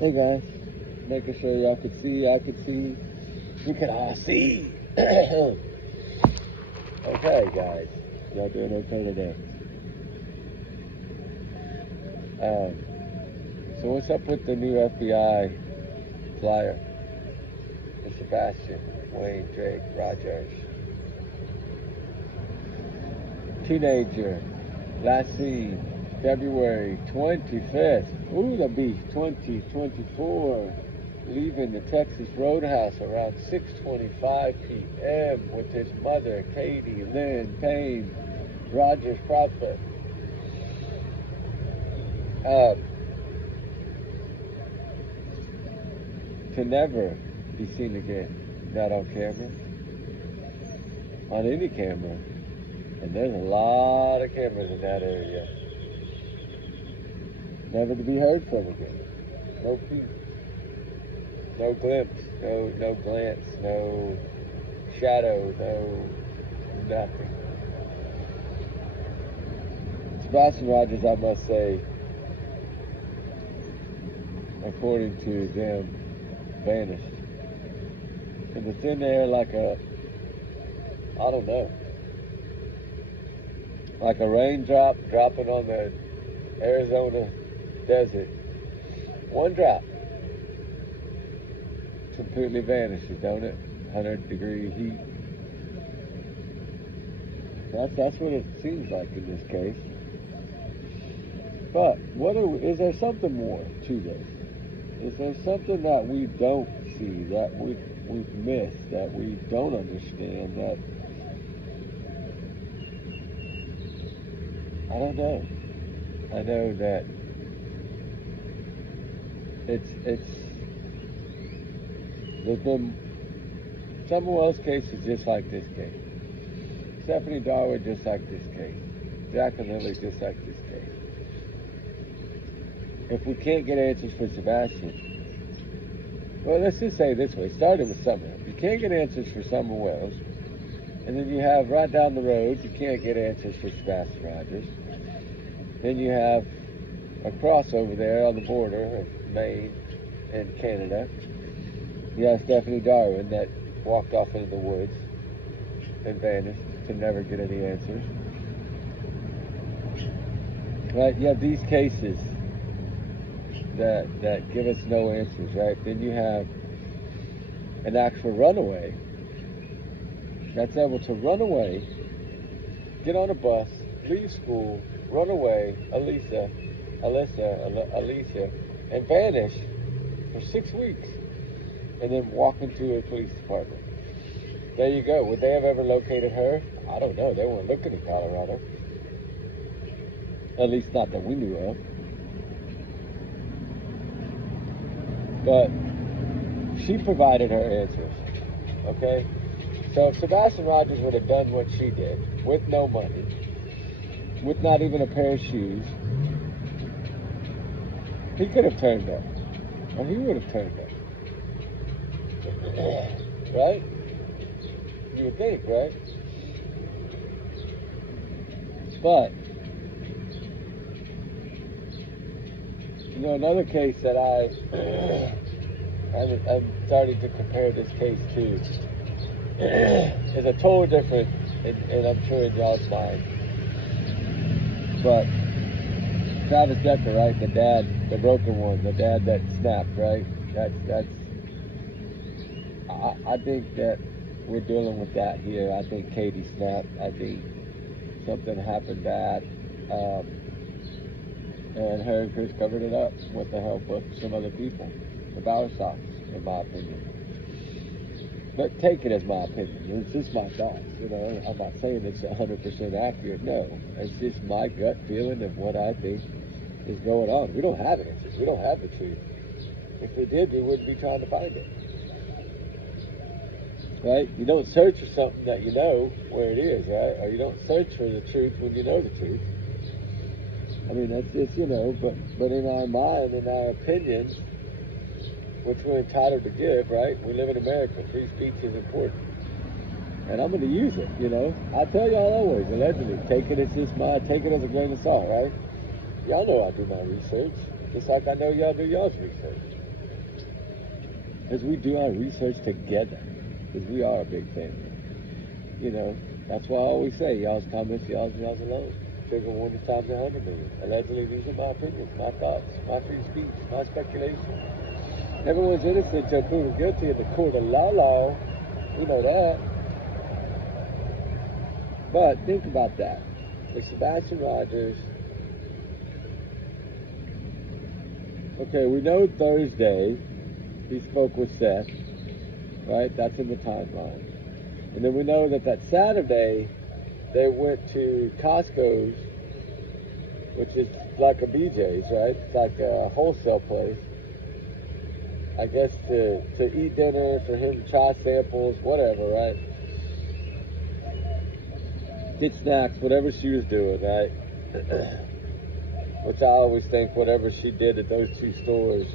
Hey guys, making sure y'all could see, I could see, we could all see. Okay guys, y'all doing okay today? So what's up with the new FBI flyer? The Sebastian, Wayne, Drake, Rogers. Teenager, last seen February 25th. Ooh, the beef, 2024. Leaving the Texas Roadhouse around 6:25 p.m. with his mother, Katie Lynn Payne, Rogers Proudfoot. To never be seen again. Not on camera. On any camera. And there's a lot of cameras in that area. Never to be heard from again. No peep. No glimpse. No glance. No shadow. No nothing. Sebastian Rogers, I must say, according to them, vanished. And it's in there like a, I don't know, like a raindrop dropping on the Arizona desert. One drop. Completely vanishes, don't it? 100-degree heat. That's what it seems like in this case. But is there something more to this? Is there something that we don't see, that we've missed, that we don't understand, that I don't know. I know that there's been someone else's cases just like this case. Stephanie Darwood just like this case. Jack and Lily just like this case. If we can't get answers for Sebastian, well, let's just say it this way, starting with Summer. You can't get answers for Summer Wells, and then you have right down the road, you can't get answers for Sebastian Rogers. Then you have a crossover there on the border of Maine and Canada. You have Stephanie Darwin that walked off into the woods and vanished to never get any answers. Right? You have these cases that give us no answers, right? Then you have an actual runaway that's able to run away, get on a bus, leave school, run away, Alicia, and vanish for 6 weeks, and then walk into a police department. There you go. Would they have ever located her? I don't know. They weren't looking in Colorado. At least not that we knew of. But she provided her answers, okay? So if Sebastian Rogers would have done what she did, with no money, with not even a pair of shoes, he could have turned up. Or he would have turned up. Right? You would think, right? But, you know, another case that I'm starting to compare this case to is a total different, and I'm sure in y'all's mind. But Travis Decker, right? The dad, the broken one, the dad that snapped, right? I think that we're dealing with that here. I think Katie snapped. I think something happened bad. And her and Chris covered it up with the help of some other people. The Bauer Sox, in my opinion. But take it as my opinion. It's just my thoughts. You know, I'm not saying it's 100% accurate. No, it's just my gut feeling of what I think is going on. We don't have answers. We don't have the truth. If we did, we wouldn't be trying to find it. Right? You don't search for something that you know where it is, right? Or you don't search for the truth when you know the truth. I mean, that's just, you know, but in our mind, in our opinions, which we're entitled to give, right? We live in America. Free speech is important. And I'm going to use it, you know. I tell y'all always, allegedly, take it as a grain of salt, right? Y'all know I do my research, just like I know y'all do y'all's research. Because we do our research together. Because we are a big family. You know, that's why I always say, y'all's comments, y'all's alone. Trigger warning times 100 million. Allegedly, these are my opinions, my thoughts, my free speech, my speculation. Everyone's innocent until proven guilty in the court of law. We know that. But think about that. With Sebastian Rogers, okay, we know Thursday he spoke with Seth, right? That's in the timeline. And then we know that Saturday they went to Costco's, which is like a BJ's, right? It's like a wholesale place. I guess to eat dinner, for him to try samples, whatever, right? Get snacks, whatever she was doing, right? Which I always think whatever she did at those two stores,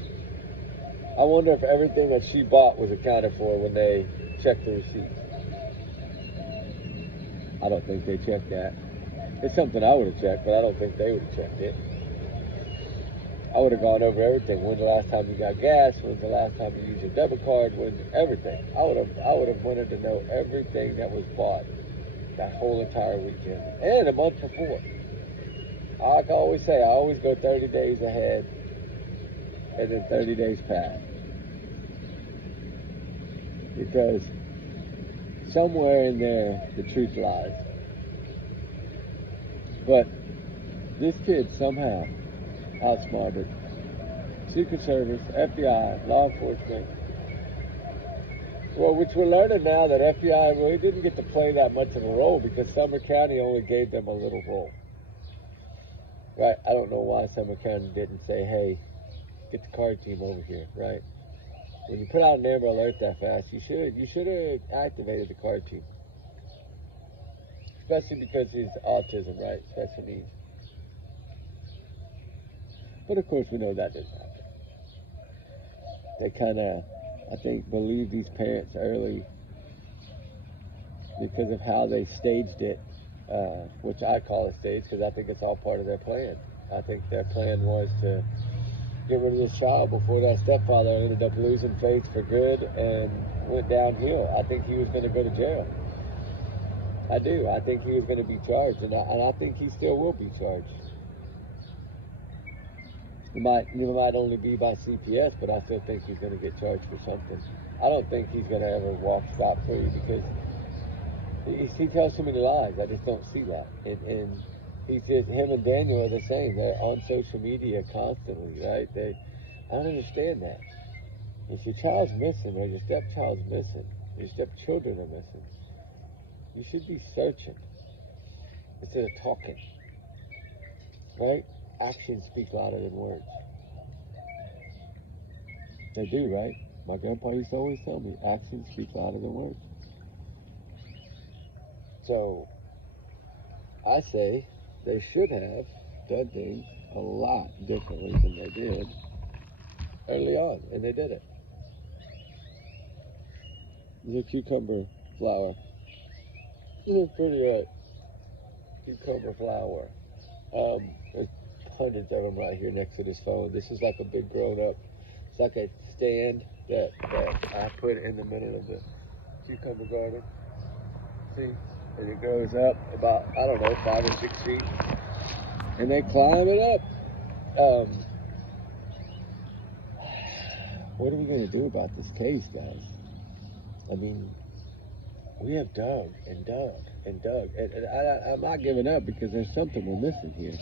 I wonder if everything that she bought was accounted for when they checked the receipts. I don't think they checked that. It's something I would have checked, but I don't think they would have checked it. I would have gone over everything. When's the last time you got gas? When's the last time you used your debit card? When's everything? I would have wanted to know everything that was bought that whole entire weekend and a month before. I can always say, I always go 30 days ahead and then 30 days past. Because somewhere in there, the truth lies. But this kid somehow outsmarted Secret Service, FBI, law enforcement. Well, which we're learning now that FBI really didn't get to play that much of a role because Sumner County only gave them a little role. Right? I don't know why Sumner County didn't say, hey, get the card team over here, right? When you put out an Amber Alert that fast, you should have activated the card team. Especially because he's autism, right? Special needs. But of course we know that didn't happen. They kind of, I think, believed these parents early because of how they staged it, which I call a stage because I think it's all part of their plan. I think their plan was to get rid of this child before that stepfather ended up losing faith for good and went downhill. I think he was going to go to jail. I do. I think he was going to be charged, and I think he still will be charged. It might only be by CPS, but I still think he's going to get charged for something. I don't think he's going to ever walk scot-free because he tells too many lies. I just don't see that. And he's just, him and Daniel are the same. They're on social media constantly, right? I don't understand that. If your child's missing or your stepchild's missing, your stepchildren are missing, you should be searching instead of talking, right? Actions speak louder than words. They do, right? My grandpa used to always tell me, actions speak louder than words. So, I say they should have done things a lot differently than they did early on, and they did it. There's a cucumber flower. This is pretty right. Cucumber flower. There's hundreds of them right here next to this phone. This is like a big grown-up. It's like a stand that I put in the middle of the cucumber garden. See? And it goes up about, I don't know, 5 or 6 feet. And they climb it up. What are we going to do about this case, guys? I mean, we have dug and dug and dug. And I'm not giving up because there's something we're missing here.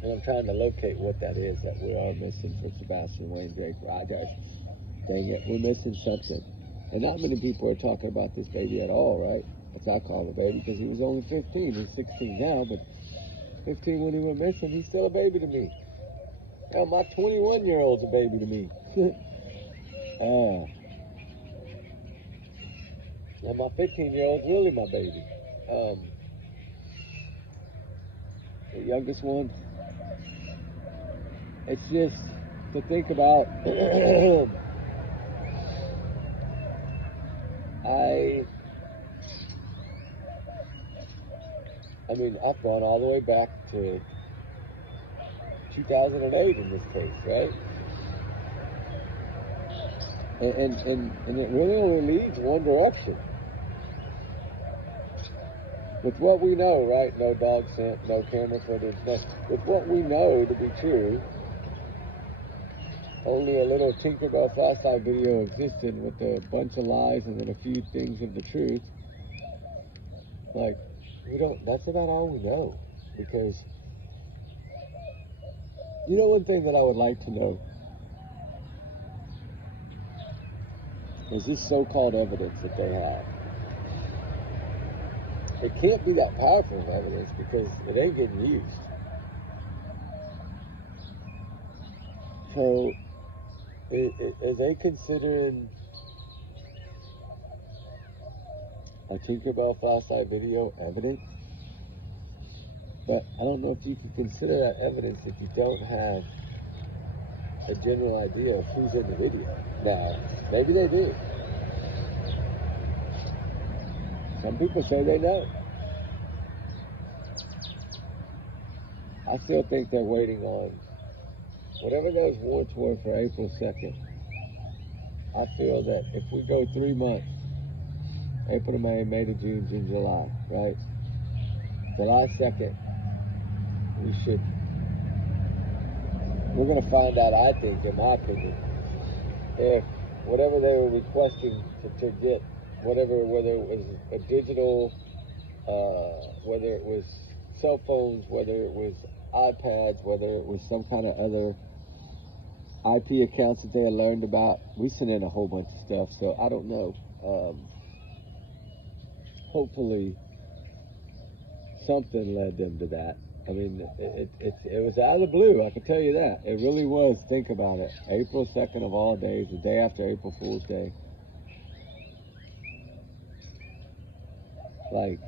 And I'm trying to locate what that is that we are missing for Sebastian Wayne Drake Rogers. Dang it, we're missing something. And not many people are talking about this baby at all, right? That's I call him a baby because he was only 15. He's 16 now, but 15 when he went missing, he's still a baby to me. Now, my 21-year-old's a baby to me. And my 15-year-old's really my baby. The youngest one, it's just to think about. I mean, I've gone all the way back to 2008 in this case, right? And it really only leads one direction. With what we know, right? No dog scent, no camera footage. No, with what we know to be true, only a little Tinkerbell flashlight video existed with a bunch of lies and then a few things of the truth. Like, that's about all we know. Because, one thing that I would like to know is this so-called evidence that they have. It can't be that powerful of evidence because it ain't getting used. So, is they considering a Tinkerbell flashlight video evidence? But I don't know if you can consider that evidence if you don't have a general idea of who's in the video. Now, maybe they do. Some people say they know. I still think they're waiting on whatever those warrants were for April 2nd. I feel that if we go 3 months, April to May, May to June, June, July, right? July 2nd, we're going to find out, I think, in my opinion, if whatever they were requesting to get, whether it was a digital, whether it was cell phones, whether it was iPads, whether it was some kind of other IP accounts that they had learned about. We sent in a whole bunch of stuff, so I don't know. Hopefully something led them to that. I mean, it was out of the blue, I can tell you that. It really was. Think about it. April 2nd of all days, the day after April Fool's Day. Like,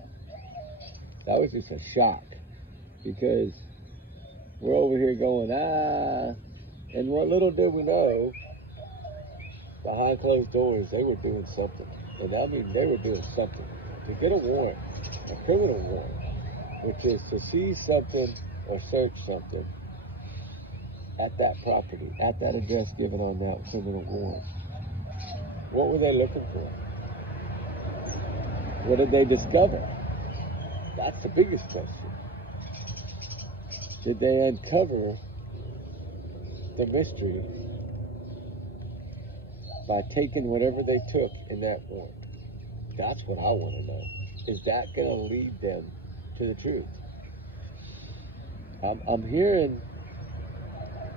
that was just a shock. Because we're over here going, and what little did we know, behind closed doors, they were doing something. And I mean, they were doing something. To get a warrant, a criminal warrant, which is to seize something or search something at that property, at that address given on that criminal warrant. What were they looking for? What did they discover? That's the biggest question. Did they uncover the mystery by taking whatever they took in that warrant? That's what I want to know. Is that going to lead them to the truth? I'm hearing,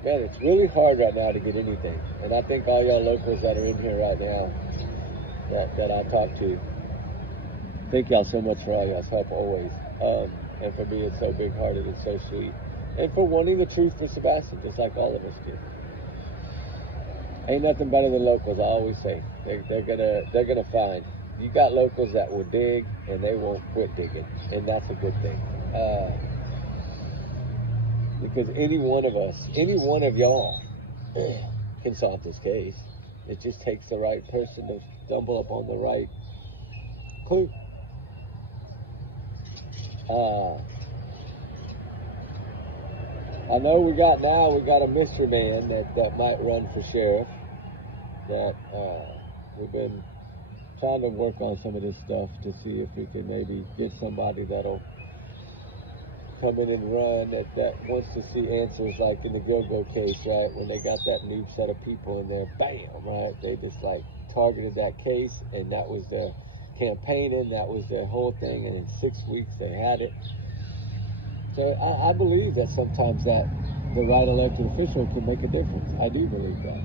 man, it's really hard right now to get anything. And I think all y'all locals that are in here right now that I talk to, thank y'all so much for all y'all's help always. And for being so big-hearted and so sweet. And for wanting the truth for Sebastian, just like all of us do. Ain't nothing better than locals, I always say. They're gonna find. You got locals that will dig and they won't quit digging. And that's a good thing. Because any one of us, any one of y'all can solve this case. It just takes the right person to stumble upon the right clue. I know we got a mystery man that might run for sheriff. That we've been trying to work on some of this stuff to see if we can maybe get somebody that'll come in and run that wants to see answers, like in the Go-Go case, right? When they got that new set of people in there, bam, right? They just like targeted that case, and that was their campaigning, that was their whole thing, and in 6 weeks they had it. So I believe that sometimes that the right elected official can make a difference. I do believe that.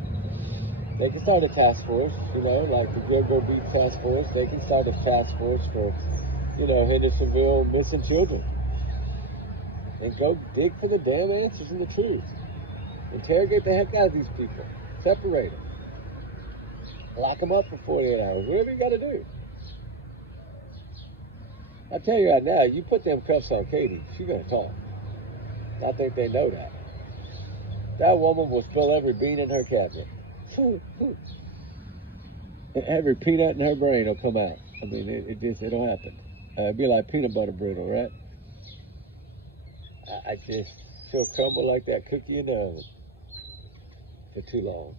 They can start a task force, like the Go-Go Beach Task Force. They can start a task force for, Hendersonville missing children. And go dig for the damn answers and the truth. Interrogate the heck out of these people. Separate them. Lock them up for 48 hours. Whatever you got to do. I tell you right now, you put them cuffs on Katie, she's going to talk. I think they know that. That woman will spill every bean in her cabinet. Every peanut in her brain will come out. I mean, it'll happen. It'd be like peanut butter brittle, right? She'll crumble like that cookie in the oven for too long.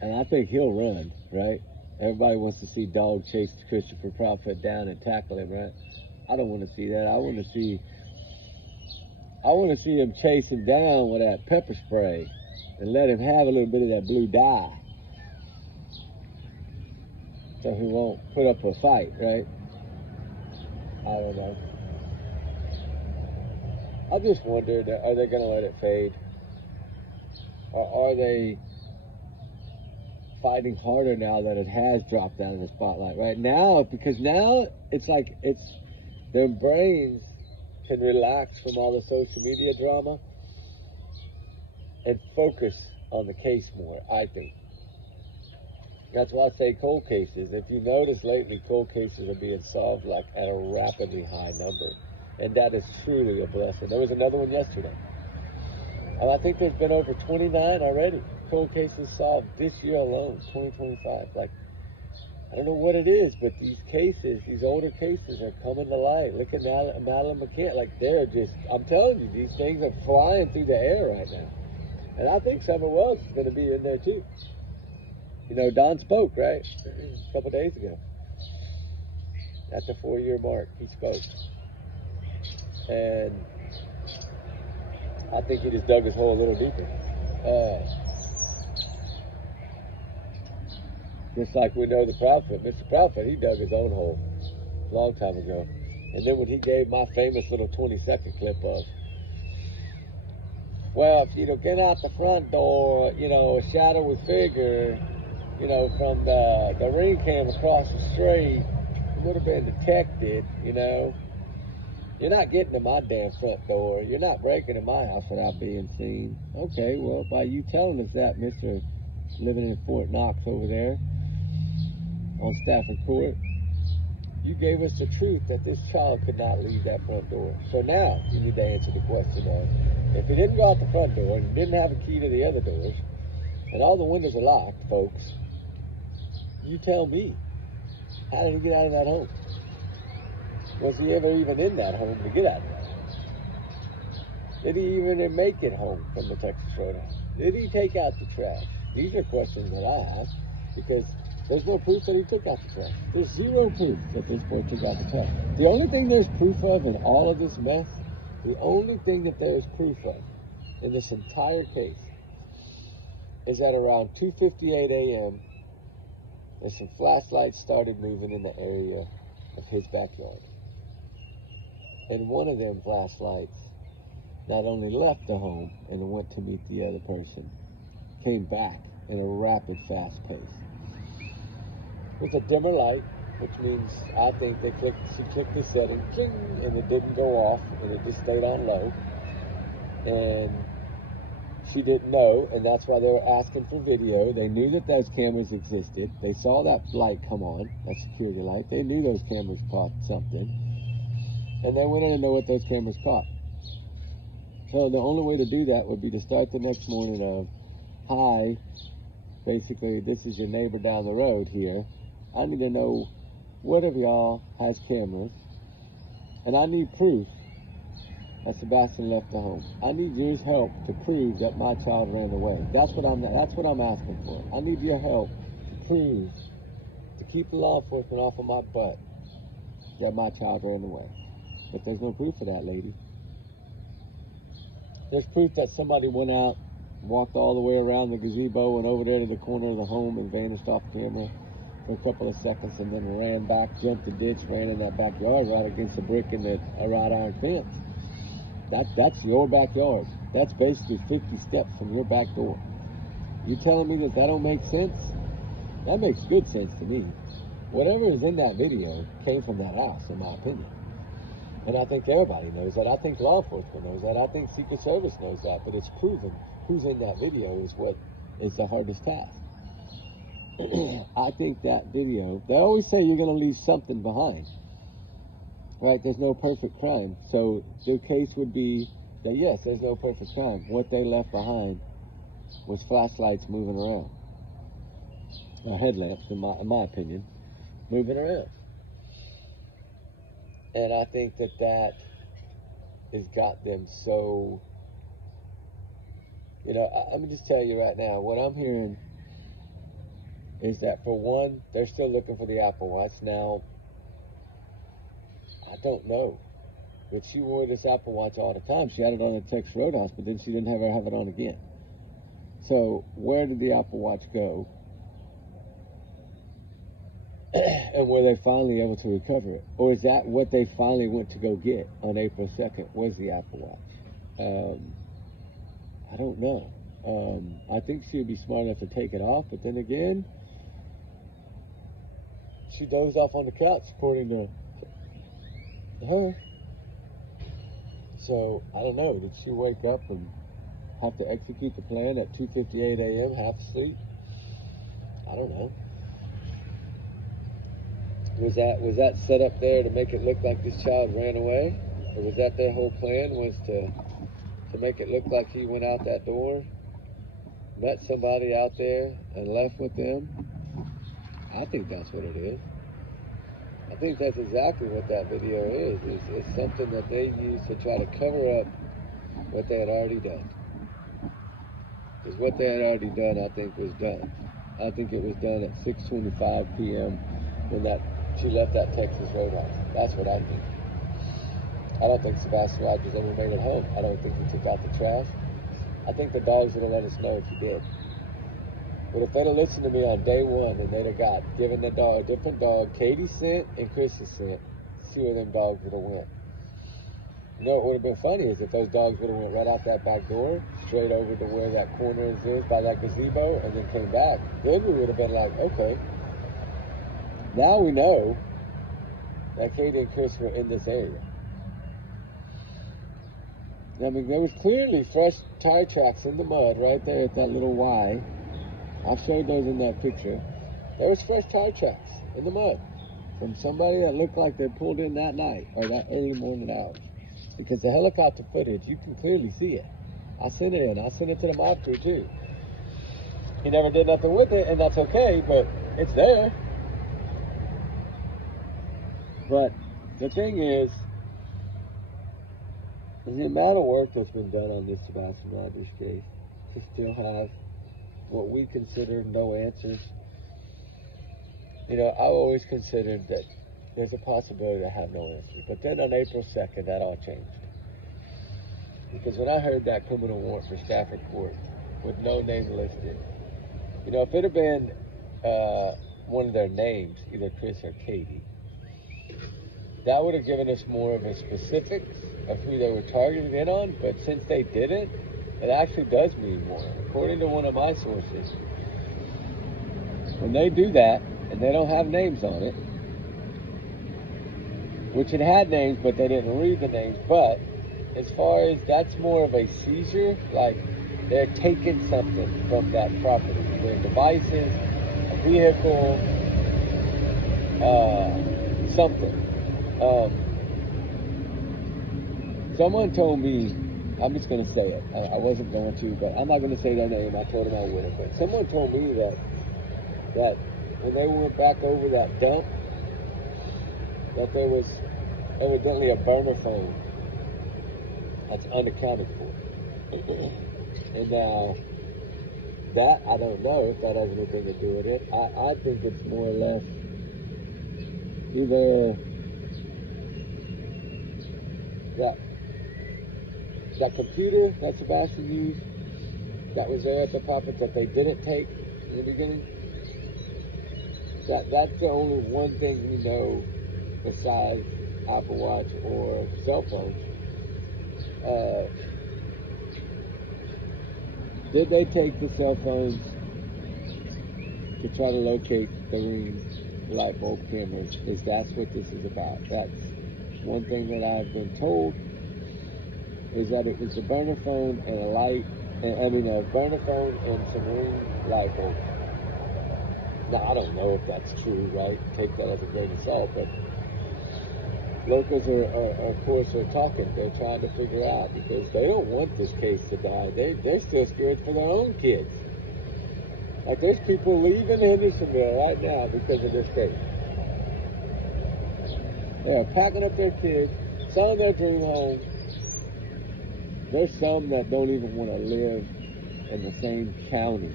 And I think he'll run, right? Everybody wants to see Dog chase Christopher Prophet down and tackle him, right? I don't want to see that. I want to see him chase him down with that pepper spray and let him have a little bit of that blue dye, so he won't put up a fight, right? I don't know. I just wondered, are they going to let it fade? Or are they fighting harder now that it has dropped down in the spotlight? Right now, because now it's like their brains can relax from all the social media drama and focus on the case more, I think. That's why I say cold cases. If you notice lately, cold cases are being solved like at a rapidly high number. And that is truly a blessing. There was another one yesterday. And I think there's been over 29 already. Cold cases solved this year alone, 2025. Like, I don't know what it is, but these cases, these older cases are coming to light. Look at Madeline McCann. Like, they're just, I'm telling you, these things are flying through the air right now. And I think Summer Wells is going to be in there too. You know, Don spoke, right? A couple days ago. At the 4-year mark, he spoke. And I think he just dug his hole a little deeper. Just like we know the prophet, Mr. Prophet, he dug his own hole a long time ago. And then when he gave my famous little 20-second clip of, well, if you'd have get out the front door, you know, a shadowy figure, you know, from the ring cam across the street, it would have been detected, you know. You're not getting to my damn front door. You're not breaking in my house without being seen. Okay, well, by you telling us that, Mr. living in Fort Knox over there on Stafford Court, you gave us the truth that this child could not leave that front door. So now you need to answer the question of, if he didn't go out the front door and didn't have a key to the other doors, and all the windows are locked, folks, you tell me, how did he get out of that home? Was he ever even in that home to get out of that? Did he even make it home from the Texas Roadhouse? Did he take out the trash? These are questions that I ask, because there's no proof that he took out the trash. There's zero proof that this boy took out the trash. The only thing there's proof of in all of this mess, the only thing that there's proof of in this entire case, is that around 2:58 a.m., there's some flashlights started moving in the area of his backyard. And one of them flashlights not only left the home and went to meet the other person, came back in a rapid, fast pace. With a dimmer light, which means I think she clicked the setting, cling, and it didn't go off, and it just stayed on low. And she didn't know, and that's why they were asking for video. They knew that those cameras existed. They saw that light come on, that security light. They knew those cameras caught something. And they went in to know what those cameras caught. So the only way to do that would be to start the next morning of, hi, basically, this is your neighbor down the road here. I need to know what of y'all has cameras, and I need proof that Sebastian left the home. I need your help to prove that my child ran away. That's what I'm asking for. I need your help to prove, to keep the law enforcement off of my butt, that my child ran away. But there's no proof of that, lady. There's proof that somebody went out, walked all the way around the gazebo and over there to the corner of the home and vanished off camera for a couple of seconds, and then ran back, jumped the ditch, ran in that backyard right against the brick and the wrought iron fence. That's your backyard. That's basically 50 steps from your back door. You telling me that don't make sense? That makes good sense to me. Whatever is in that video came from that house, in my opinion. And I think everybody knows that. I think law enforcement knows that. I think Secret Service knows that. But it's proven who's in that video is what is the hardest task. I think that video, they always say you're going to leave something behind. Right? There's no perfect crime. So the case would be that, yes, there's no perfect crime. What they left behind was flashlights moving around. Or headlamps, in my opinion, moving around. And I think that has got them so, you know, I'm going to just tell you right now, what I'm hearing is that, for one, they're still looking for the Apple Watch. Now, I don't know, but she wore this Apple Watch all the time. She had it on at Texas Roadhouse, but then she didn't ever have it on again. So where did the Apple Watch go? And were they finally able to recover it? Or is that what they finally went to go get on April 2nd, was the Apple Watch? I don't know. I think she would be smart enough to take it off, but then again, she dozed off on the couch, according to her. So, I don't know. Did she wake up and have to execute the plan at 2:58 a.m., half asleep? I don't know. Was that set up there to make it look like this child ran away? Or was that their whole plan, was to make it look like he went out that door, met somebody out there, and left with them? I think that's what it is. I think that's exactly what that video is. It's something that they use to try to cover up what they had already done. Because what they had already done, I think, was done. I think it was done at 6:25 p.m. when she left that Texas Roadhouse. That's what I think. I don't think Sebastian Rogers ever made it home. I don't think he took out the trash. I think the dogs would have let us know if he did. But if they'd have listened to me on day one, and they'd have given the dog, different dog, Katie sent and Chris's sent, see where them dogs would have went. You know what would have been funny is if those dogs would have went right out that back door, straight over to where that corner is by that gazebo, and then came back. Then we would have been like, okay, now we know that Katie and Chris were in this area. I mean, there was clearly fresh tire tracks in the mud right there at that little Y. I showed those in that picture. There was fresh tire tracks in the mud from somebody that looked like they pulled in that night or that early morning hours. Because the helicopter footage, you can clearly see it. I sent it in. I sent it to the mob crew too. He never did nothing with it, and that's okay, but it's there. But the thing is the amount of work that's been done on this Sebastian Rogers case to still have what we consider no answers. You know, I've always considered that there's a possibility to have no answers. But then on April 2nd, that all changed. Because when I heard that criminal warrant for Stafford Court with no name listed, you know, if it had been one of their names, either Chris or Katie, that would have given us more of a specifics of who they were targeted in on. But since they didn't, it actually does mean more. According to one of my sources, when they do that and they don't have names on it, which it had names, but they didn't read the names. But as far as that's more of a seizure, like they're taking something from that property, their devices, a vehicle, something. Someone told me, I'm just going to say it. I wasn't going to, but I'm not going to say their name. I told them I wouldn't. But someone told me that when they went back over that dump, that there was evidently a burner phone that's unaccounted for. And now, that, I don't know if that has anything to do with it. I think it's more or less either that computer that Sebastian used that was there at the property that they didn't take in the beginning, that's the only one thing we know besides Apple Watch or cell phones. Did they take the cell phones to try to locate the ring light bulb cameras? Is that's what this is about? That's one thing that I've been told, is that it was a burner phone and a burner phone and some ring light bulbs. Now, I don't know if that's true, right? Take that as a grain of salt, but locals of course, are talking. They're trying to figure out, because they don't want this case to die. They're still scared for their own kids. Like, there's people leaving Hendersonville right now because of this case. They're packing up their kids, selling their dream homes. There's some that don't even want to live in the same county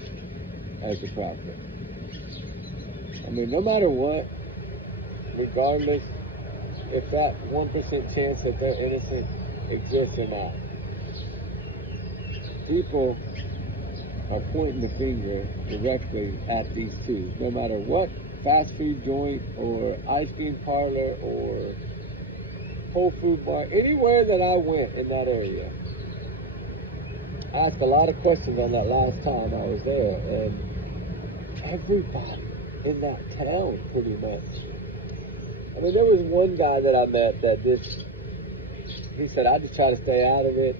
as the prospect. I mean, no matter what, regardless if that 1% chance that they're innocent exists or not, people are pointing the finger directly at these two. No matter what fast food joint or ice cream parlor or Whole Food Mart, anywhere that I went in that area, I asked a lot of questions on that last time I was there, and everybody in that town pretty much. I mean, there was one guy that I met that he said, I just try to stay out of it.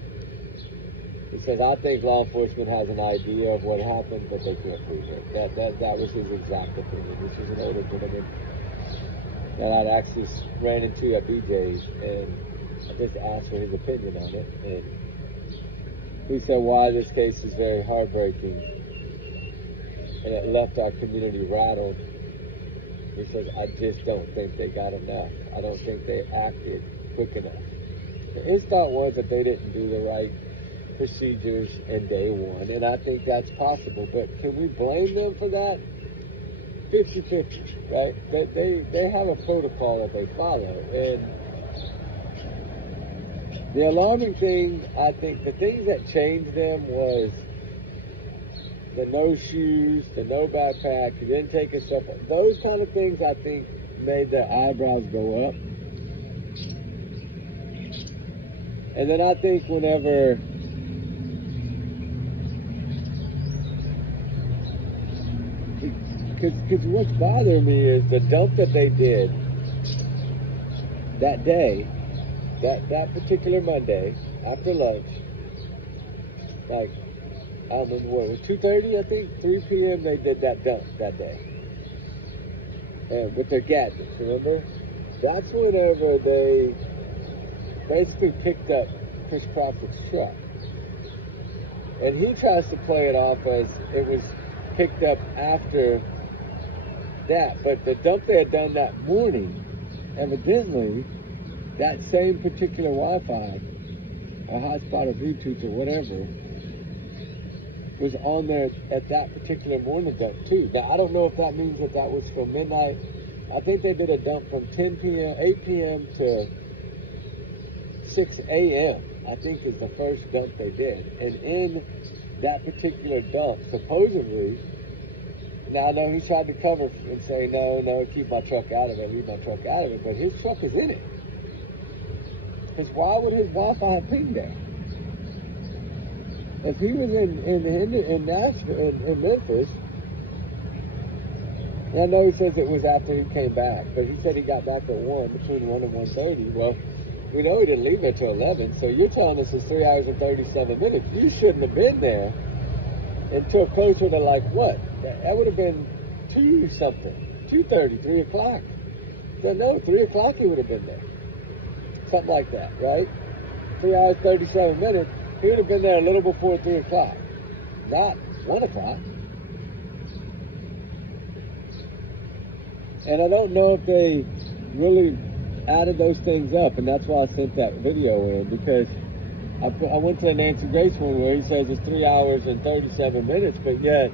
He says, I think law enforcement has an idea of what happened, but they can't prove it. That was his exact opinion. This was an older gentleman that I'd actually ran into at BJ's, and I just asked for his opinion on it. And he said why this case is very heartbreaking, and it left our community rattled. He says, I just don't think they got enough. I don't think they acted quick enough. His thought was that they didn't do the right procedures in day one, and I think that's possible, but can we blame them for that? 50-50, right? They have a protocol that they follow, and the alarming thing, I think, the things that changed them was the no shoes, the no backpack, you didn't take his stuff. Those kind of things, I think, made their eyebrows go up. And then I think whenever because what's bothering me is the dump that they did that day, that particular Monday, after lunch, like, I don't remember what it was, 2:30, I think, 3 p.m. they did that dump that day. And with their gadgets, remember? That's whenever they basically picked up Chris Crawford's truck. And he tries to play it off as it was picked up after that. But the dump they had done that morning, evidently, that same particular Wi-Fi, or hotspot or Bluetooth or whatever, was on there at that particular morning dump too. Now, I don't know if that means that was from midnight. I think they did a dump from 10 p.m., 8 p.m. to 6 a.m., I think is the first dump they did. And in that particular dump, supposedly, now I know he tried to cover and say, no, keep my truck out of it, leave my truck out of it, but his truck is in it. Because why would his Wi-Fi have pinged there? If he was in Nashville, in Memphis, and I know he says it was after he came back, but he said he got back at 1, between 1 and 1:30. Well, we know he didn't leave there till 11, so you're telling us it's 3 hours and 37 minutes. You shouldn't have been there until closer to like what? That would have been 2-something, 2:30, 3 o'clock. No, 3 o'clock he would have been there. Something like that, right? 3 hours, 37 minutes. He would have been there a little before 3 o'clock, not 1 o'clock. And I don't know if they really added those things up, and that's why I sent that video in, because I went to the Nancy Grace one where he says it's 3 hours and 37 minutes, but yet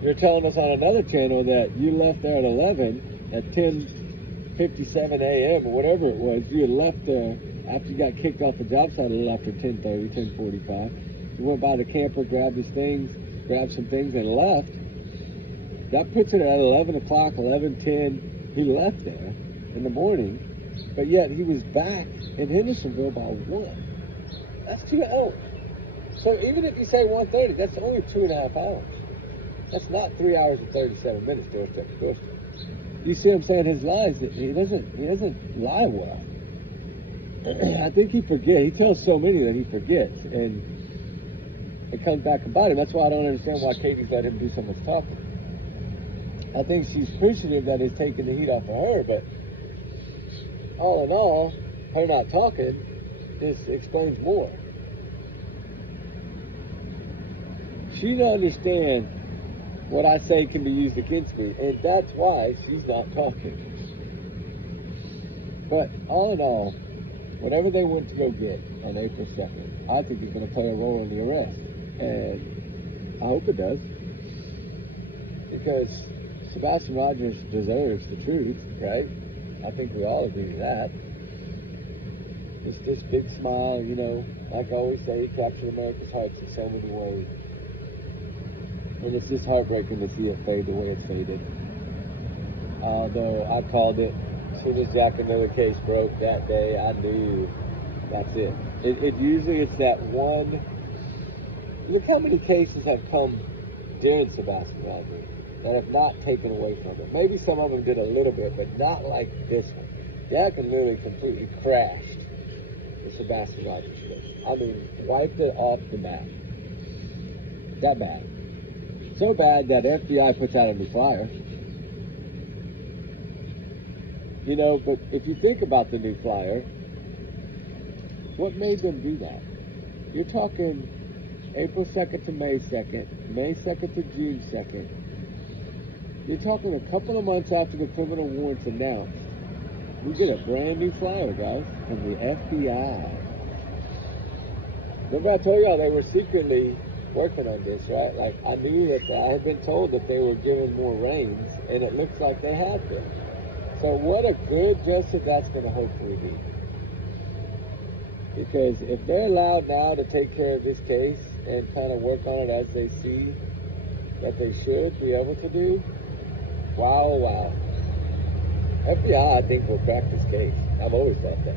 you're telling us on another channel that you left there at 11, at 10:57 a.m. or whatever it was. You had left there after you got kicked off the job site a little after 10:30, 10:45. You went by the camper, grabbed his things, grabbed some things, and left. That puts it at 11 o'clock, 11:10. He left there in the morning, but yet he was back in Hendersonville by 1. That's 2 hours. So even if you say 1:30, that's only 2.5 hours. That's not 3 hours and 37 minutes, doorstep to doorstep. You see what I'm saying? His lies, he doesn't lie well. I think he forgets. He tells so many that he forgets, and it comes back about him. That's why I don't understand why Katie's let him do so much talking. I think she's appreciative that he's taking the heat off of her, but all in all, her not talking just explains more. She don't understand what I say can be used against me, and that's why she's not talking. But all in all, whatever they went to go get on April 2nd, I think is going to play a role in the arrest, and I hope it does, because Sebastian Rogers deserves the truth, right? I think we all agree to that. It's this big smile, you know, like I always say, he captured America's hearts in so many ways. And it's just heartbreaking to see it fade the way it's faded. Although I called it, as soon as Jack and Miller case broke that day, I knew that's it. It usually, it's that one. Look how many cases have come during Sebastian Rogers that have not taken away from it. Maybe some of them did a little bit, but not like this one. Jack and Miller completely crashed the Sebastian Rogers case. I mean, wiped it off the map. That bad. So bad that FBI puts out a new flyer. You know, but if you think about the new flyer, what made them do that? You're talking April 2nd to May 2nd, May 2nd to June 2nd. You're talking a couple of months after the criminal warrant's announced. We get a brand new flyer, guys, from the FBI. Remember I told y'all they were secretly working on this, right? Like, I knew that I had been told that they were given more reins, and it looks like they have been. So what a good justice that's going to hopefully be. Because if they're allowed now to take care of this case and kind of work on it as they see that they should be able to do, wow, oh wow. FBI, I think, will crack this case. I've always thought that.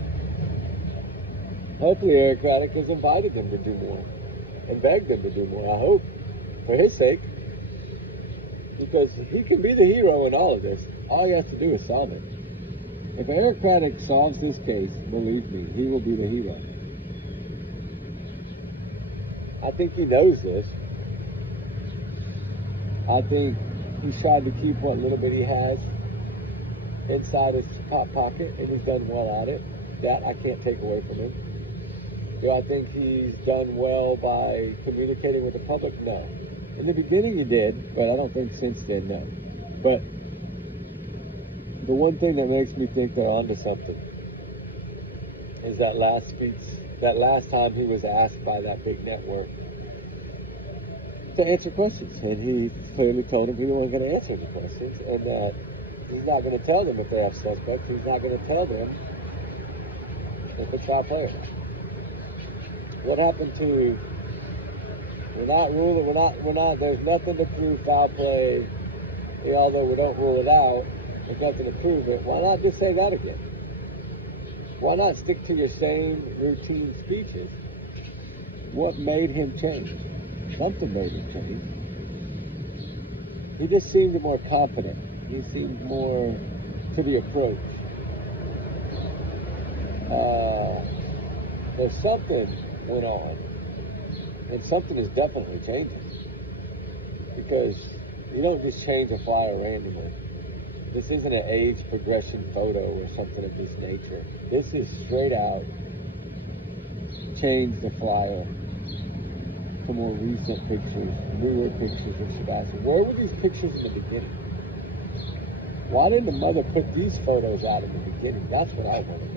Hopefully Eric Craddock has invited them to do more and begged them to do more, I hope, for his sake. Because he can be the hero in all of this. All he has to do is solve it. If Eric Craddock solves this case, believe me, he will be the hero. I think he knows this. I think he's tried to keep what little bit he has inside his top pocket, and he's done well at it. That I can't take away from him. Do I think he's done well by communicating with the public? No. In the beginning he did, but I don't think since then, no. But the one thing that makes me think they're onto something is that last speech, that last time he was asked by that big network to answer questions. And he clearly told them he wasn't going to answer the questions, and that he's not going to tell them if they have suspects. He's not going to tell them if it's foul play or not. What happened to, there's nothing to prove foul play, although we don't rule it out, there's nothing to prove it. Why not just say that again? Why not stick to your same routine speeches? What made him change? Something made him change. He just seemed more confident. He seemed more to the approach. There's something went on, and something is definitely changing, because you don't just change a flyer randomly. This isn't an age progression photo or something of this nature. This is straight out change the flyer to more recent pictures, newer pictures of Sebastian. Where were these pictures in the beginning? Why didn't the mother put these photos out in the beginning? That's what I want to know.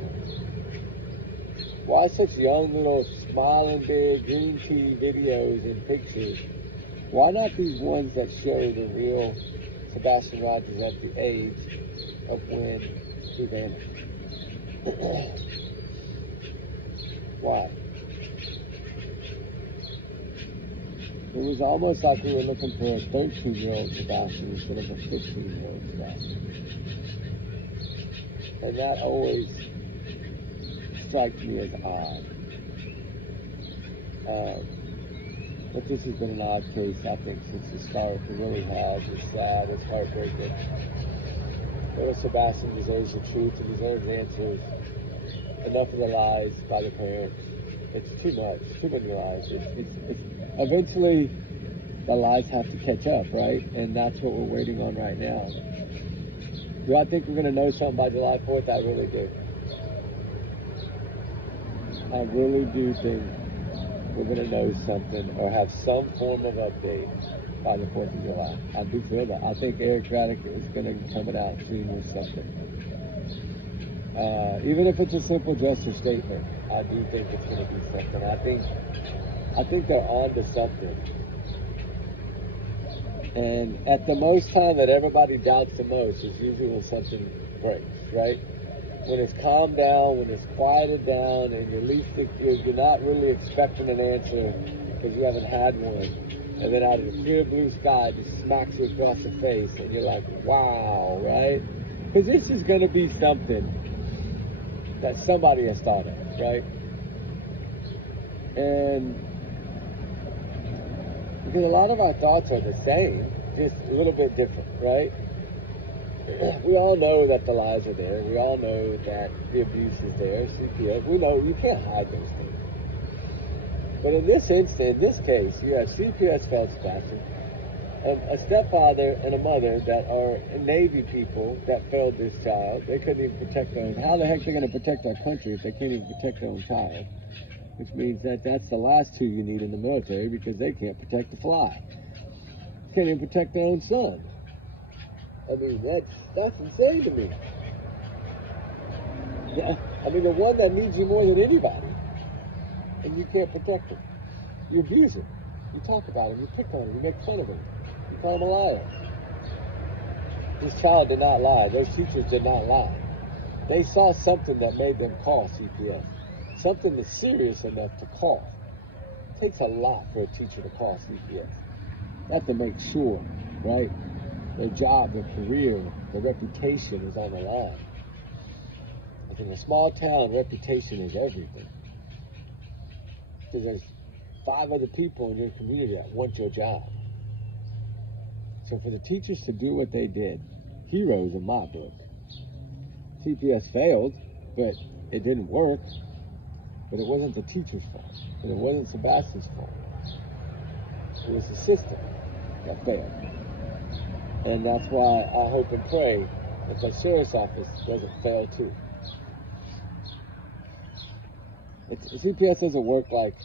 Why such young little smiling big green tea videos and pictures? Why not these ones that show the real Sebastian Rogers at the age of when he vanished? Why? It was almost like we were looking for a 13-year-old Sebastian instead of a 15-year-old Sebastian. And that always strikes me as odd. But this has been an odd case, I think, since the start. It really has. It's sad. It's heartbreaking. Little Sebastian deserves the truth and deserves answers. Enough of the lies by the parents. It's too much. Too many lies. It's eventually, the lies have to catch up, right? And that's what we're waiting on right now. Do I think we're going to know something by July 4th? I really do. I really do think we're going to know something or have some form of update by the 4th of July. I do feel that. I think Eric Craddock is going to come out soon with something. Even if it's a simple gesture statement, I do think it's going to be something. I think they're on to something. And at the most time that everybody doubts the most is usually when something breaks, right? When it's calmed down, when it's quieted down, and you're not really expecting an answer because you haven't had one. And then out of the clear blue sky, it just smacks you across the face, and you're like, wow, right? Because this is going to be something that somebody has thought of, right? And because a lot of our thoughts are the same, just a little bit different, right? We all know that the lies are there. We all know that the abuse is there. CPS, we know you can't hide those things. But in this case, you have CPS failed Sebastian, and a stepfather and a mother that are Navy people that failed this child. They couldn't even protect their own. How the heck are they going to protect our country if they can't even protect their own child? Which means that that's the last two you need in the military because they can't protect the fly. Can't even protect their own son. I mean, that's insane to me. Yeah, I mean, the one that needs you more than anybody, and you can't protect him. You abuse him. You talk about him. You pick on him. You make fun of him. You call him a liar. This child did not lie. Those teachers did not lie. They saw something that made them call CPS. Something that's serious enough to call. It takes a lot for a teacher to call CPS. Not to make sure, right? Their job, their career, their reputation is on the line. Like in a small town, reputation is everything. Because there's 5 other people in your community that want your job. So for the teachers to do what they did, heroes in my book. CPS failed, but it didn't work. But it wasn't the teacher's fault. And it wasn't Sebastian's fault. It was the system that failed. And that's why I hope and pray that the sheriff's office doesn't fail too. CPS doesn't work like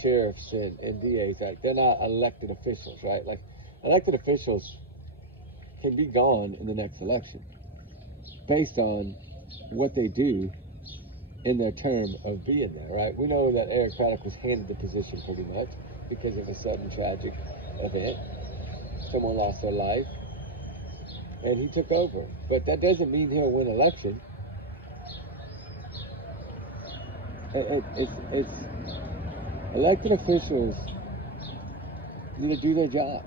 sheriffs and DAs. Like they're not elected officials, right? Like elected officials can be gone in the next election based on what they do in their term of being there, right? We know that Eric Craddock was handed the position pretty much because of a sudden tragic event. Someone lost their life, and he took over. But that doesn't mean he'll win election. It's elected officials need to do their job.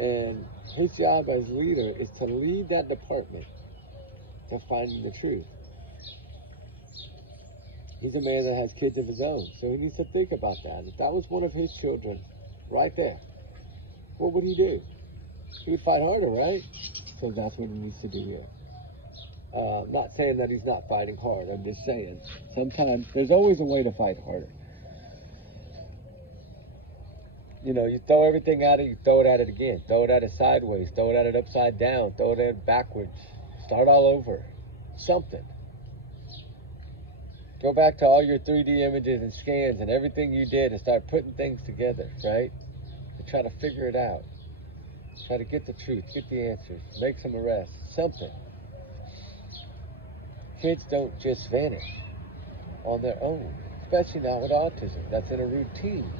And his job as leader is to lead that department to finding the truth. He's a man that has kids of his own, so he needs to think about that. If that was one of his children right there, what would he do? He'd fight harder, right? So that's what he needs to do here. I'm not saying that he's not fighting hard. I'm just saying sometimes there's always a way to fight harder. You know, you throw everything at it, you throw it at it again. Throw it at it sideways. Throw it at it upside down. Throw it at it backwards. Start all over. Something. Go back to all your 3D images and scans and everything you did and start putting things together, right? To try to figure it out. Try to get the truth, get the answers, make some arrests, something. Kids don't just vanish on their own, especially not with autism. That's in a routine.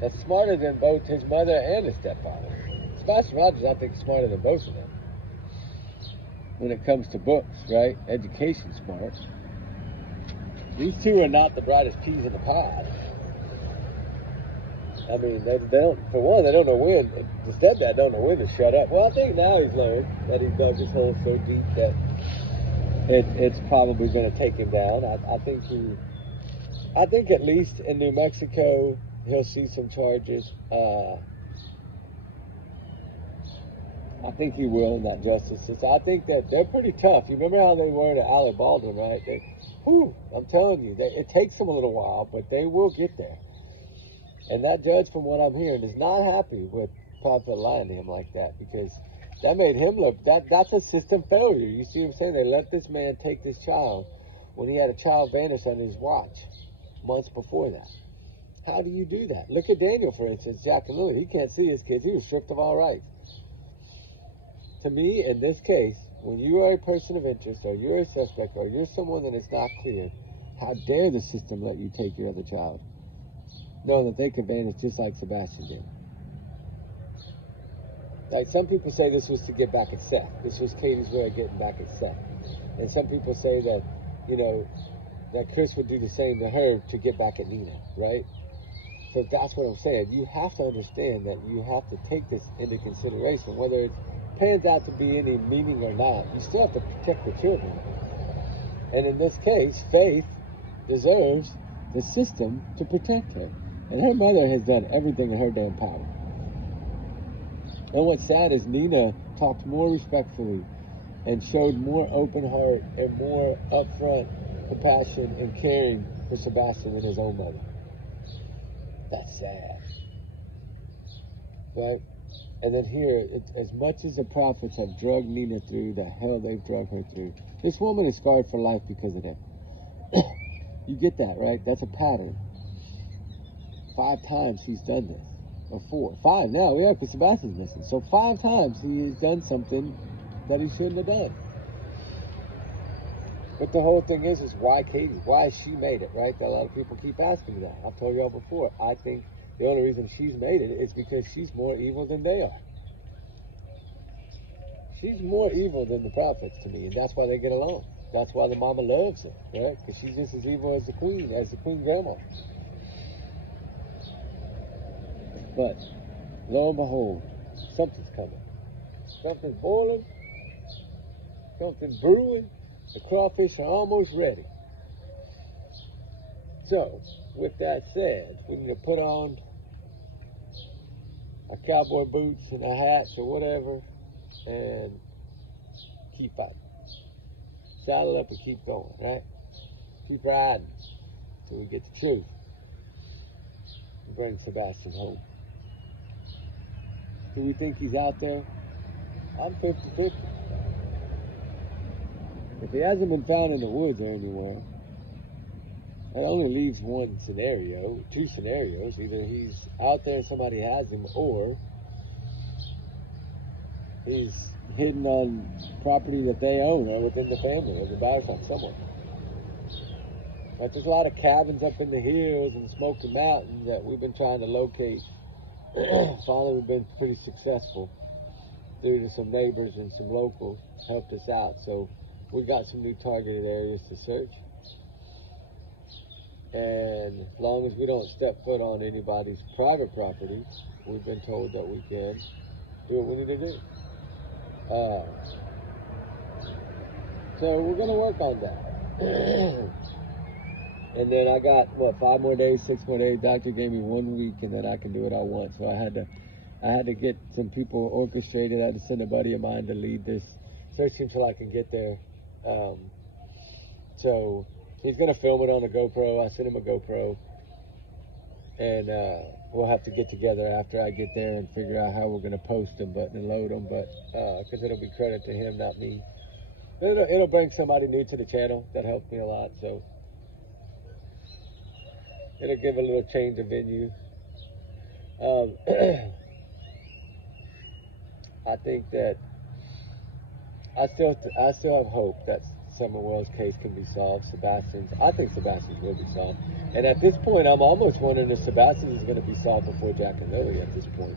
That's smarter than both his mother and his stepfather. Sebastian Rogers, I think, is smarter than both of them. When it comes to books, right? Education smart. These two are not the brightest peas in the pod. I mean, they don't, for one, they don't know when. The stepdad don't know when to shut up. Well, I think now he's learned that he dug his hole so deep that it's probably going to take him down. I think at least in New Mexico, he'll see some charges. I think he will in that justice system. I think that they're pretty tough. You remember how they were to Alec Baldwin, right? I'm telling you, it takes them a little while, but they will get there. And that judge, from what I'm hearing, is not happy with Prophet lying to him like that, because that made him look, that's a system failure. You see what I'm saying? They let this man take this child when he had a child vanish on his watch months before that. How do you do that? Look at Daniel, for instance, Jack and Lily. He can't see his kids. He was stripped of all rights. To me, in this case, when you are a person of interest, or you're a suspect, or you're someone that is not clear, how dare the system let you take your other child, knowing that they could vanish just like Sebastian did? Like some people say this was to get back at Seth. This was Katie's way of getting back at Seth. And some people say that, you know, that Chris would do the same to her to get back at Nina, right? So that's what I'm saying. You have to understand that you have to take this into consideration, whether it pans out to be any meaning or not. You still have to protect the children. And in this case, Faith deserves the system to protect her. And her mother has done everything in her damn power. And what's sad is Nina talked more respectfully and showed more open heart and more upfront compassion and caring for Sebastian than his own mother. That's sad. Right? And then here, as much as the prophets have drugged Nina through the hell they've drugged her through, this woman is scarred for life because of them. You get that, right? That's a pattern. 5 times he's done this. Or 4. 5 now, yeah, because Sebastian's missing. So 5 times he has done something that he shouldn't have done. But the whole thing is why Katie? Why she made it, right? A lot of people keep asking me that. I've told y'all before. I think the only reason she's made it is because she's more evil than they are. She's more evil than the prophets to me, and that's why they get along. That's why the mama loves her, right? Because she's just as evil as the queen grandma. But lo and behold, something's coming. Something's boiling. Something's brewing. The crawfish are almost ready. So, with that said, we're going to put on our cowboy boots and our hats or whatever and keep fighting. Saddle up and keep going, right? Keep riding till we get the truth and bring Sebastian home. Do we think he's out there? I'm 50-50. If he hasn't been found in the woods or anywhere, that only leaves 2 scenarios. Either he's out there and somebody has him, or he's hidden on property that they own or within the family, or the buyer's on somewhere. Like there's a lot of cabins up in the hills and Smoky Mountains that we've been trying to locate. Finally, we've been pretty successful due to some neighbors and some locals helped us out. So we got some new targeted areas to search. And as long as we don't step foot on anybody's private property, we've been told that we can do what we need to do. So we're going to work on that. And then I got, 5 more days, 6 more days. Doctor gave me 1 week, and then I can do what I want. So I had to get some people orchestrated. I had to send a buddy of mine to lead this search until I can get there. So he's going to film it on a GoPro. I sent him a GoPro. And we'll have to get together after I get there and figure out how we're going to post them and load them. But because it'll be credit to him, not me. It'll bring somebody new to the channel. That helped me a lot. So it'll give a little change of venue. I think that I still have hope that Summer Wells' case can be solved. I think Sebastian's will be solved. And at this point, I'm almost wondering if Sebastian is going to be solved before Jack and Lily at this point.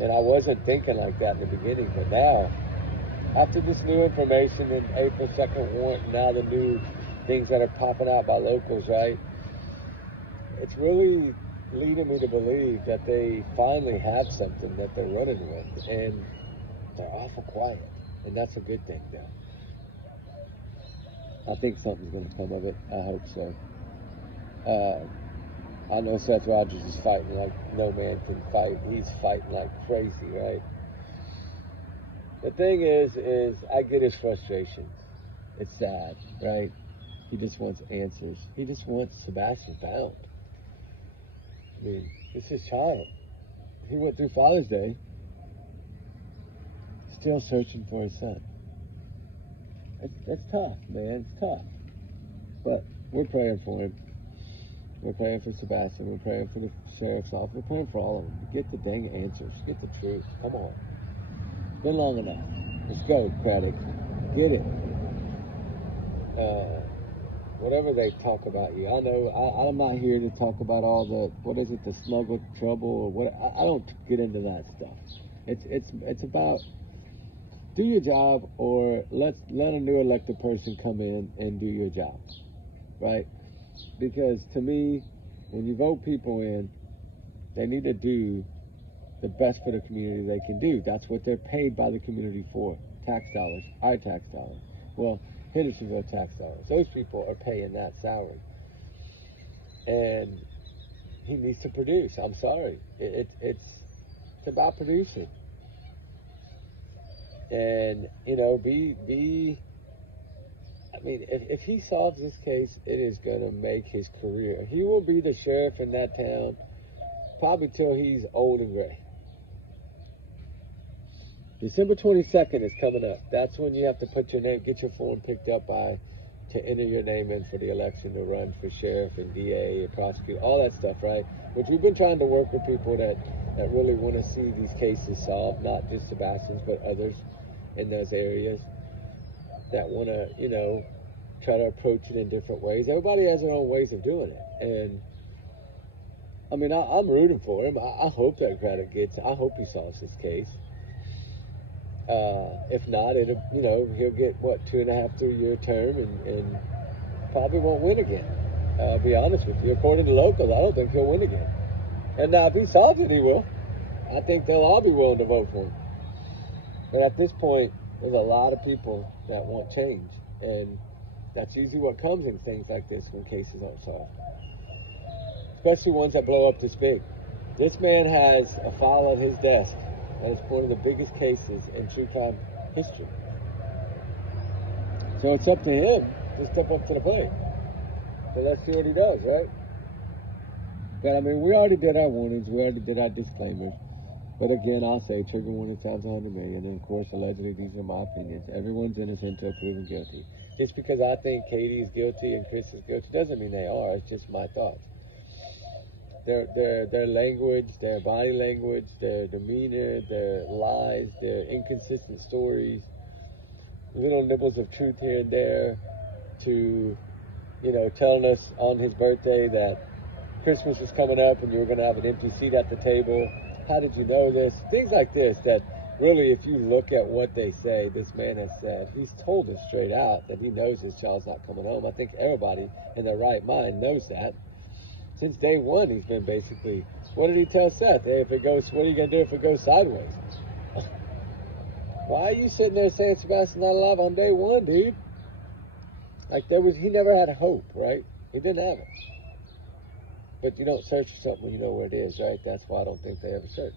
And I wasn't thinking like that in the beginning, but now, after this new information and April 2nd warrant, and now the new things that are popping out by locals, right? It's really leading me to believe that they finally have something that they're running with, and they're awful quiet, and that's a good thing, though. I think something's going to come of it. I hope so. I know Seth Rogers is fighting like no man can fight. He's fighting like crazy, right? The thing is I get his frustration. It's sad, right? He just wants answers. He just wants Sebastian found. I mean, it's his child. He went through Father's Day still searching for his son. That's tough, man. It's tough. But we're praying for him. We're praying for Sebastian. We're praying for the sheriff's office. We're praying for all of them. Get the dang answers. Get the truth. Come on. It's been long enough. Let's go, Craddock. Get it. Whatever they talk about you. I know I'm not here to talk about all the, the snuggle trouble or what. I don't get into that stuff. It's about do your job, or let a new elected person come in and do your job, right? Because to me, when you vote people in, they need to do the best for the community they can do. That's what they're paid by the community for. Tax dollars, our tax dollars. Well, Hendersonville tax dollars. Those people are paying that salary. And he needs to produce. I'm sorry. It's about producing. And, you know, I mean, if he solves this case, it is going to make his career. He will be the sheriff in that town probably till he's old and gray. December 22nd is coming up. That's when you have to put your name, get your form picked up by, to enter your name in for the election to run for sheriff and DA and prosecutor, all that stuff, right? Which we've been trying to work with people that really want to see these cases solved, not just Sebastian's, but others in those areas that want to, you know, try to approach it in different ways. Everybody has their own ways of doing it. And, I mean, I'm rooting for him. I hope that Craddock I hope he solves this case. If not, he'll get, 2.5, 3 year term and probably won't win again. I'll be honest with you. According to locals, I don't think he'll win again. And now, if he solves it, he will. I think they'll all be willing to vote for him. But at this point, there's a lot of people that want change. And that's usually what comes in things like this when cases aren't solved. Especially ones that blow up this big. This man has a file on his desk that is one of the biggest cases in true crime history. So it's up to him to step up to the plate. So let's see what he does, right? But I mean, we already did our warnings, we already did our disclaimers. But again, I'll say trigger warning times 100 million. And of course, allegedly, these are my opinions. Everyone's innocent until proven guilty. Just because I think Katie is guilty and Chris is guilty doesn't mean they are. It's just my thoughts. Their language, their body language, their demeanor, their lies, their inconsistent stories, little nibbles of truth here and there, to, telling us on his birthday that Christmas is coming up and you were going to have an empty seat at the table. How did you know this? Things like this that really, if you look at what they say, this man has said, he's told us straight out that he knows his child's not coming home. I think everybody in their right mind knows that. Since day one, he's been basically, what did he tell Seth? Hey, what are you going to do if it goes sideways? Why are you sitting there saying Sebastian's not alive on day one, dude? Like, he never had hope, right? He didn't have it. But you don't search for something when you know where it is, right? That's why I don't think they ever search.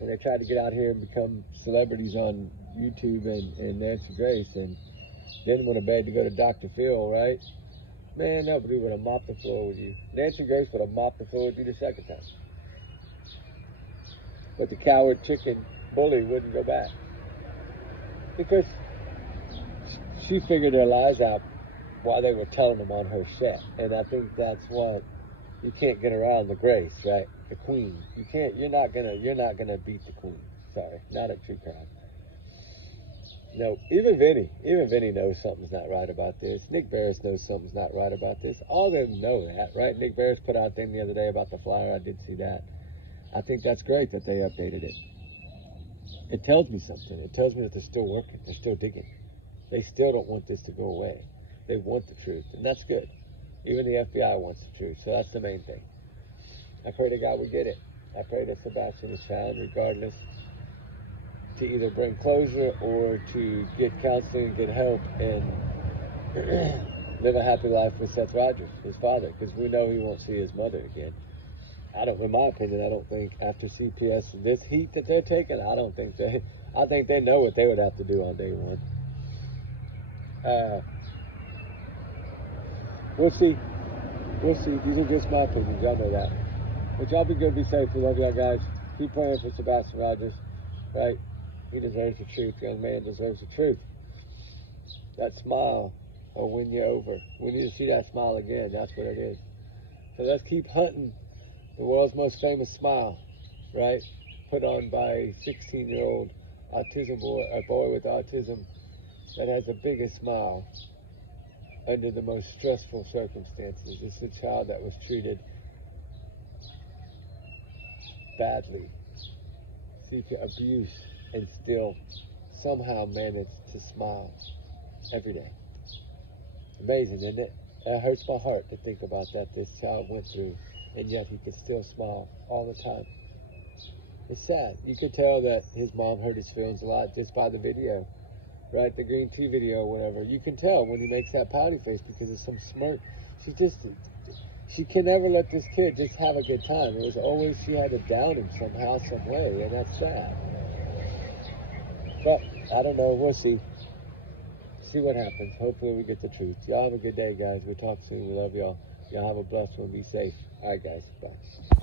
And they tried to get out here and become celebrities on YouTube and Nancy Grace, and then went to bed to go to Dr. Phil, right? Man, nobody would have mopped the floor with you. Nancy Grace would have mopped the floor with you the second time. But the coward chicken bully wouldn't go back. Because she figured their lies out while they were telling them on her set. And I think that's what, you can't get around the Grace, right? The queen. You're not gonna beat the queen. Sorry, not at true crime. No, even Vinny knows something's not right about this. Nick Barris knows something's not right about this. All of them know that, right? Nick Barris put out a thing the other day about the flyer. I did see that. I think that's great that they updated it. It tells me something. It tells me that they're still working. They're still digging. They still don't want this to go away. They want the truth, and that's good. Even the FBI wants the truth, so that's the main thing. I pray to God we get it. I pray that Sebastian is found, regardless, to either bring closure or to get counseling and get help and live a happy life with Seth Rogers, his father, because we know he won't see his mother again. In my opinion, I don't think after CPS, this heat that they're taking, I think they know what they would have to do on day one. We'll see. These are just my opinions. Y'all know that. But y'all be good, be safe. We love y'all guys. Keep praying for Sebastian Rogers, right? He deserves the truth. Young man deserves the truth. That smile will win you over. We need to see that smile again. That's what it is. So let's keep hunting the world's most famous smile, right? Put on by a 16-year-old autism boy, a boy with autism that has the biggest smile under the most stressful circumstances. This is a child that was treated badly, see abuse and still somehow manage to smile every day. Amazing, isn't it? That hurts my heart to think about that this child went through, and yet he could still smile all the time. It's sad. You could tell that his mom hurt his feelings a lot just by the video, right? The green tea video or whatever. You can tell when he makes that pouty face because of some smirk. She can never let this kid just have a good time. It was always she had to down him somehow, some way, and that's sad. But I don't know. We'll see. See what happens. Hopefully we get the truth. Y'all have a good day, guys. We'll talk soon. We love y'all. Y'all have a blessed one. Be safe. All right, guys. Bye.